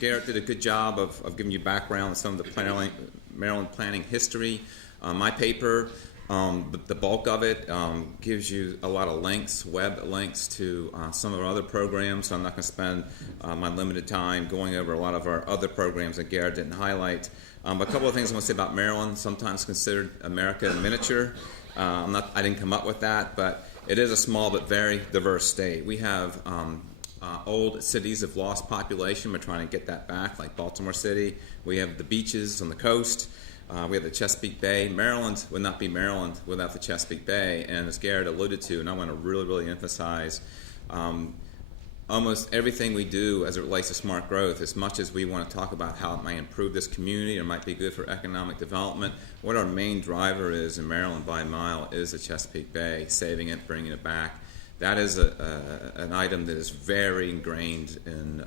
Garrett did a good job of giving you background on some of the Maryland planning history. My paper, the bulk of it, gives you a lot of links, web links to some of our other programs, so I'm not going to spend my limited time going over a lot of our other programs that Garrett didn't highlight. But a couple of things I want to say about Maryland, sometimes considered America in miniature. I didn't come up with that, but it is a small but very diverse state. We have old cities of lost population. We're trying to get that back, like Baltimore City. We have the beaches on the coast. We have the Chesapeake Bay. Maryland would not be Maryland without the Chesapeake Bay. And as Garrett alluded to, and I want to really, really emphasize, almost everything we do as it relates to smart growth, as much as we want to talk about how it might improve this community or might be good for economic development, what our main driver is in Maryland by a mile is the Chesapeake Bay, saving it, bringing it back. That is an item that is very ingrained in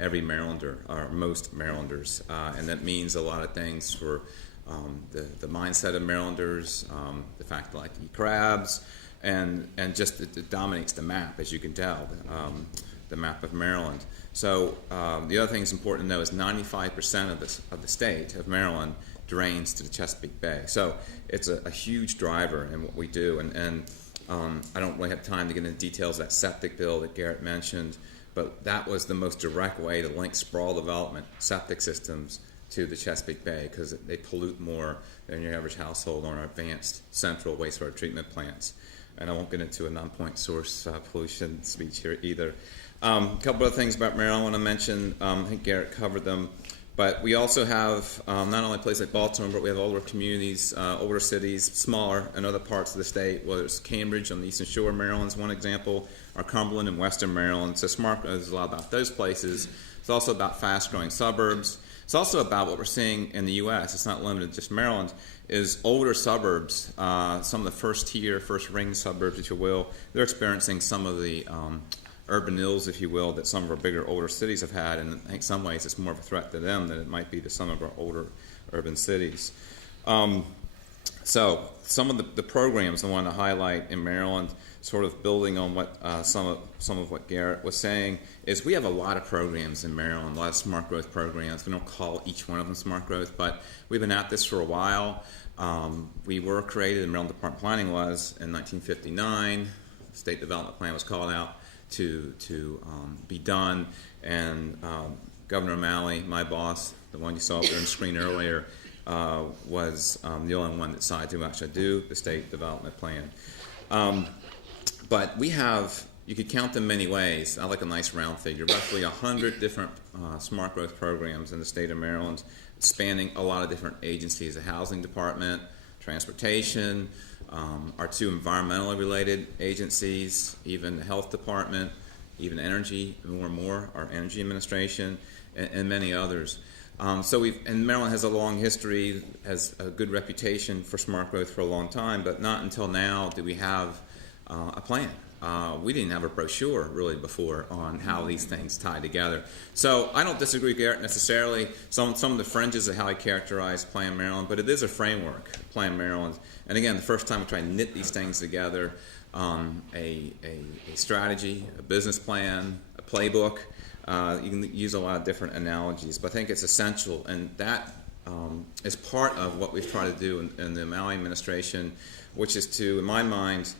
every Marylander, or most Marylanders, and that means a lot of things for the mindset of Marylanders, the fact that they like to eat crabs, and just it dominates the map, as you can tell, the map of Maryland. So the other thing that's important to know is 95% of the state of Maryland drains to the Chesapeake Bay. So it's a huge driver in what we do, and I don't really have time to get into details of that septic bill that Garrett mentioned, but that was the most direct way to link sprawl development, septic systems, to the Chesapeake Bay, because they pollute more than your average household on our advanced central wastewater treatment plants. And I won't get into a non-point source pollution speech here either. A couple of things about Maryland I want to mention. I think Garrett covered them. But we also have not only places like Baltimore, but we have older communities, older cities, smaller in other parts of the state, whether it's Cambridge on the Eastern Shore of Maryland is one example, or Cumberland in Western Maryland. So SMART is a lot about those places. It's also about fast-growing suburbs. It's also about what we're seeing in the U.S. It's not limited to just Maryland, is older suburbs, some of the first-tier, first-ring suburbs, if you will. They're experiencing some of the urban ills, if you will, that some of our bigger, older cities have had, and I think in some ways it's more of a threat to them than it might be to some of our older urban cities. So some of the programs I want to highlight in Maryland, sort of building on what some of what Garrett was saying, is we have a lot of programs in Maryland, a lot of smart growth programs. We don't call each one of them smart growth, but we've been at this for a while. We were created, the Maryland Department of Planning was, in 1959. The State Development Plan was called out to be done, and Governor O'Malley, my boss, the one you saw up there on the screen earlier, was the only one that decided to actually do the State Development Plan. But we have, you could count them many ways. I like a nice round figure, roughly 100 different smart growth programs in the state of Maryland, spanning a lot of different agencies, the Housing Department, Transportation, our two environmentally related agencies, even the Health Department, even Energy, more and more, our Energy Administration, and many others. And Maryland has a long history, has a good reputation for smart growth for a long time, but not until now do we have a plan. We didn't have a brochure really before on how these things tie together. So I don't disagree with Garrett necessarily. Some of the fringes of how I characterize PlanMaryland, but it is a framework, PlanMaryland. And again, the first time we try to knit these things together, a strategy, a business plan, a playbook. You can use a lot of different analogies, but I think it's essential, and that is part of what we've tried to do in the O'Malley administration, which is to, in my mind,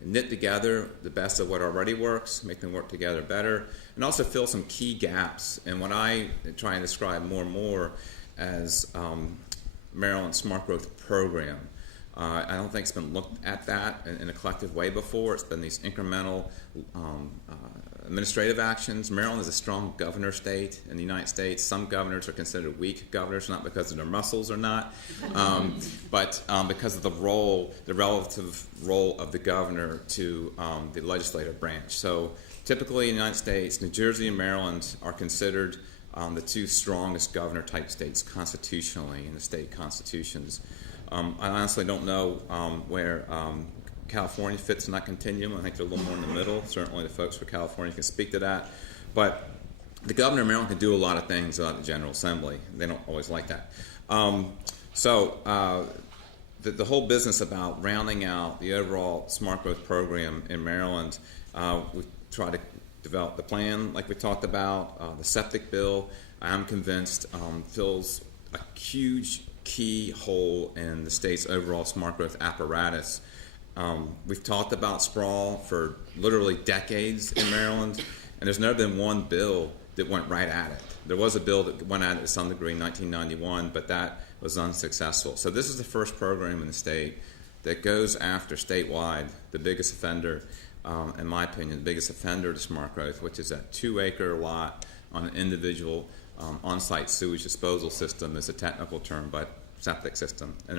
knit together the best of what already works, make them work together better, and also fill some key gaps in what I try and describe more and more as Maryland Smart Growth Program. I don't think it's been looked at that in a collective way before. It's been these incremental administrative actions. Maryland is a strong governor state in the United States. Some governors are considered weak governors, not because of their muscles or not, but because of the relative role of the governor to the legislative branch. So typically in the United States, New Jersey and Maryland are considered the two strongest governor-type states constitutionally in the state constitutions. I honestly don't know where California fits in that continuum. I think they're a little more in the middle. Certainly the folks for California can speak to that. But the governor of Maryland can do a lot of things without the General Assembly. They don't always like that. The whole business about rounding out the overall smart growth program in Maryland, we try to develop the plan like we talked about. The septic bill, I'm convinced, fills a huge key hole in the state's overall smart growth apparatus. We've talked about sprawl for literally decades in Maryland, and there's never been one bill that went right at it. There was a bill that went at it to some degree in 1991, but that was unsuccessful. So this is the first program in the state that goes after statewide the biggest offender, in my opinion, the biggest offender to smart growth, which is that 2-acre lot on an individual on-site sewage disposal system is a technical term, but septic system, and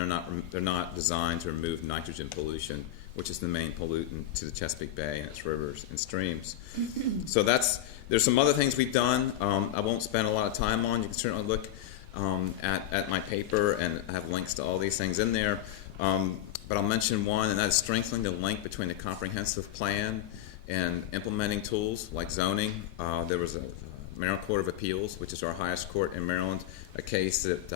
they're not designed to remove nitrogen pollution, which is the main pollutant to the Chesapeake Bay and its rivers and streams. So there's some other things we've done. I won't spend a lot of time on. You can certainly look at my paper, and I have links to all these things in there. But I'll mention one, and that is strengthening the link between the comprehensive plan and implementing tools like zoning. There was a Maryland Court of Appeals, which is our highest court in Maryland, a case that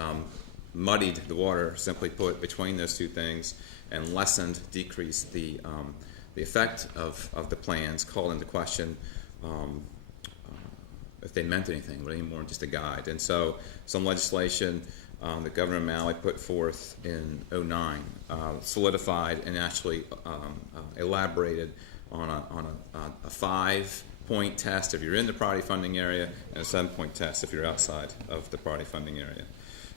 muddied the water, simply put, between those two things, and decreased the effect of the plans, called into question if they meant anything, but any more than just a guide. And so some legislation that Governor Malley put forth in 2009 solidified and actually elaborated on a 5-point test if you're in the priority funding area, and a 7-point test if you're outside of the priority funding area.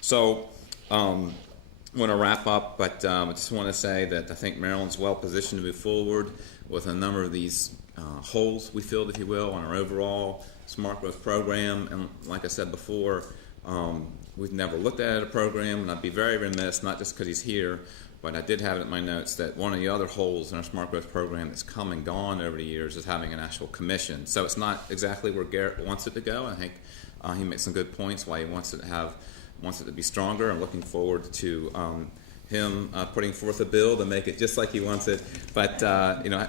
So I want to wrap up, but I just want to say that I think Maryland's well positioned to move forward with a number of these holes we filled, if you will, on our overall smart growth program. And like I said before, we've never looked at a program, and I'd be very remiss, not just because he's here, but I did have it in my notes that one of the other holes in our smart growth program that's come and gone over the years is having an actual commission. So it's not exactly where Garrett wants it to go. I think he makes some good points why he wants it to be stronger. I'm looking forward to him putting forth a bill to make it just like he wants it. But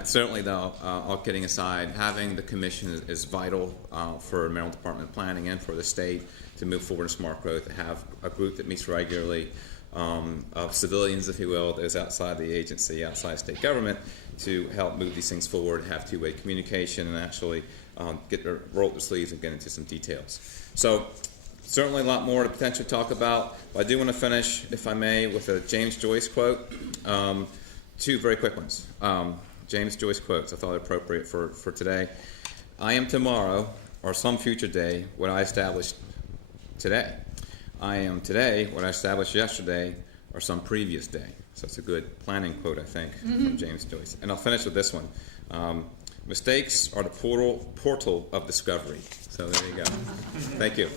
certainly, though, all kidding aside, having the commission is vital for Maryland Department of Planning and for the state to move forward in smart growth. To have a group that meets regularly of civilians, if you will, that is outside the agency, outside state government, to help move these things forward, have two-way communication, and actually roll up their sleeves and get into some details. So certainly a lot more to potentially talk about. But I do want to finish, if I may, with a James Joyce quote. Two very quick ones. James Joyce quotes I thought appropriate for today. I am tomorrow, or some future day, what I established today. I am today what I established yesterday, or some previous day. So it's a good planning quote, I think, from James Joyce. And I'll finish with this one. Mistakes are the portal of discovery. So there you go. Thank you.